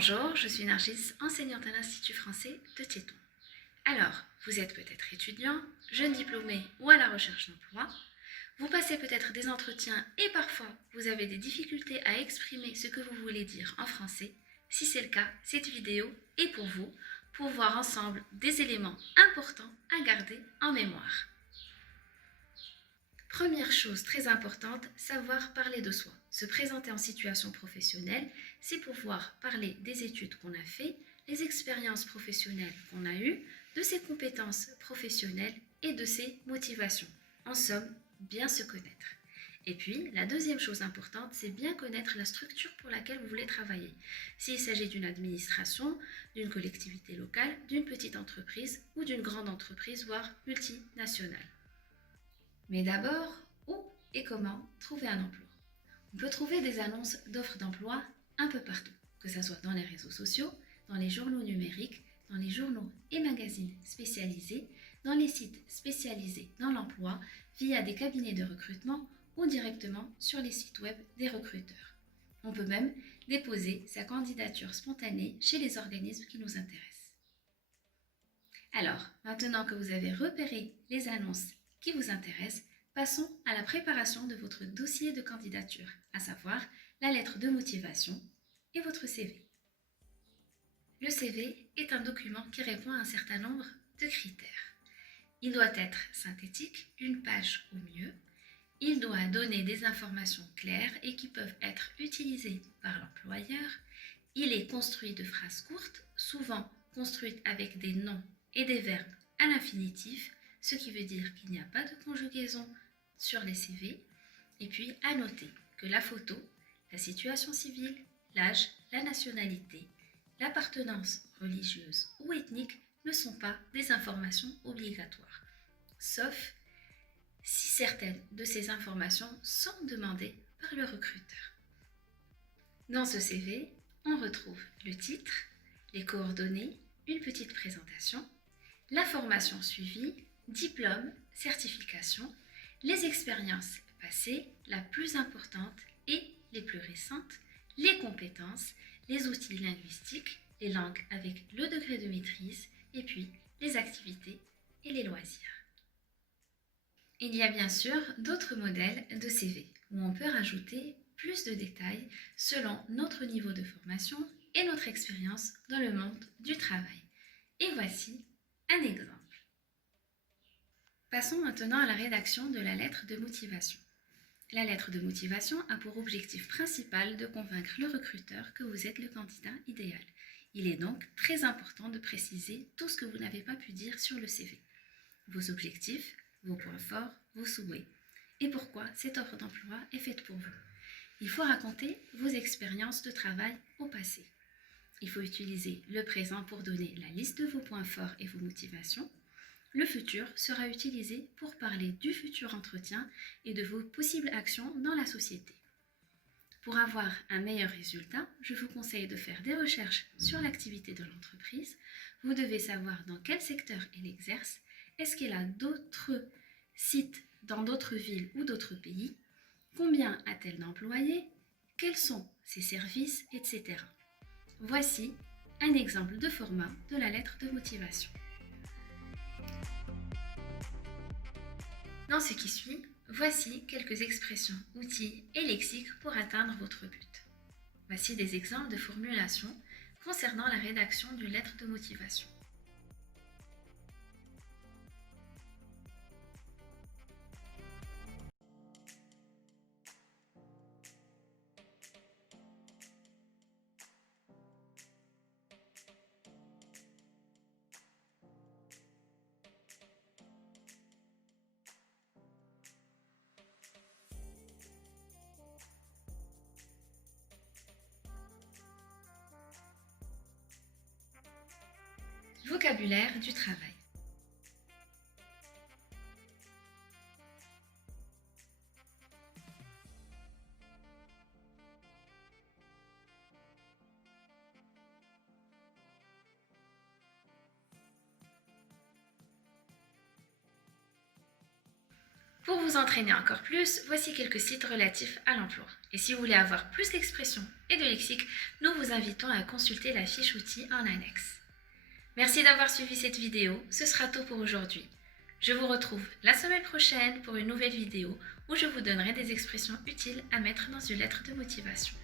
Bonjour, je suis Nargis, enseignante à l'Institut français de Tétouan. Alors, vous êtes peut-être étudiant, jeune diplômé ou à la recherche d'emploi. Vous passez peut-être des entretiens et parfois vous avez des difficultés à exprimer ce que vous voulez dire en français. Si c'est le cas, cette vidéo est pour vous, pour voir ensemble des éléments importants à garder en mémoire. Première chose très importante, savoir parler de soi. Se présenter en situation professionnelle, c'est pouvoir parler des études qu'on a faites, les expériences professionnelles qu'on a eues, de ses compétences professionnelles et de ses motivations. En somme, bien se connaître. Et puis, la deuxième chose importante, c'est bien connaître la structure pour laquelle vous voulez travailler. S'il s'agit d'une administration, d'une collectivité locale, d'une petite entreprise ou d'une grande entreprise, voire multinationale. Mais d'abord, où et comment trouver un emploi? On peut trouver des annonces d'offres d'emploi un peu partout, que ce soit dans les réseaux sociaux, dans les journaux numériques, dans les journaux et magazines spécialisés, dans les sites spécialisés dans l'emploi, via des cabinets de recrutement ou directement sur les sites web des recruteurs. On peut même déposer sa candidature spontanée chez les organismes qui nous intéressent. Alors, maintenant que vous avez repéré les annonces qui vous intéressent, passons à la préparation de votre dossier de candidature, à savoir la lettre de motivation et votre CV. Le CV est un document qui répond à un certain nombre de critères. Il doit être synthétique, une page au mieux. Il doit donner des informations claires et qui peuvent être utilisées par l'employeur. Il est construit de phrases courtes, souvent construites avec des noms et des verbes à l'infinitif, ce qui veut dire qu'il n'y a pas de conjugaison sur les CV. Et puis à noter que la photo, la situation civile, l'âge, la nationalité, l'appartenance religieuse ou ethnique ne sont pas des informations obligatoires, sauf si certaines de ces informations sont demandées par le recruteur. Dans ce CV, on retrouve le titre, les coordonnées, une petite présentation, la formation suivie, diplôme, certification, les expériences passées, la plus importante et les plus récentes, les compétences, les outils linguistiques, les langues avec le degré de maîtrise, et puis les activités et les loisirs. Il y a bien sûr d'autres modèles de CV où on peut rajouter plus de détails selon notre niveau de formation et notre expérience dans le monde du travail. Et voici un exemple. Passons maintenant à la rédaction de la lettre de motivation. La lettre de motivation a pour objectif principal de convaincre le recruteur que vous êtes le candidat idéal. Il est donc très important de préciser tout ce que vous n'avez pas pu dire sur le CV. Vos objectifs, vos points forts, vos souhaits. Et pourquoi cette offre d'emploi est faite pour vous. Il faut raconter vos expériences de travail au passé. Il faut utiliser le présent pour donner la liste de vos points forts et vos motivations. Le futur sera utilisé pour parler du futur entretien et de vos possibles actions dans la société. Pour avoir un meilleur résultat, je vous conseille de faire des recherches sur l'activité de l'entreprise. Vous devez savoir dans quel secteur elle exerce. Est-ce qu'elle a d'autres sites dans d'autres villes ou d'autres pays? Combien a-t-elle d'employés? Quels sont ses services, etc. Voici un exemple de format de la lettre de motivation. Dans ce qui suit, voici quelques expressions, outils et lexiques pour atteindre votre but. Voici des exemples de formulations concernant la rédaction d'une lettre de motivation. Vocabulaire du travail. Pour vous entraîner encore plus, voici quelques sites relatifs à l'emploi. Et si vous voulez avoir plus d'expressions et de lexique, nous vous invitons à consulter la fiche outils en annexe. Merci d'avoir suivi cette vidéo, ce sera tout pour aujourd'hui. Je vous retrouve la semaine prochaine pour une nouvelle vidéo où je vous donnerai des expressions utiles à mettre dans une lettre de motivation.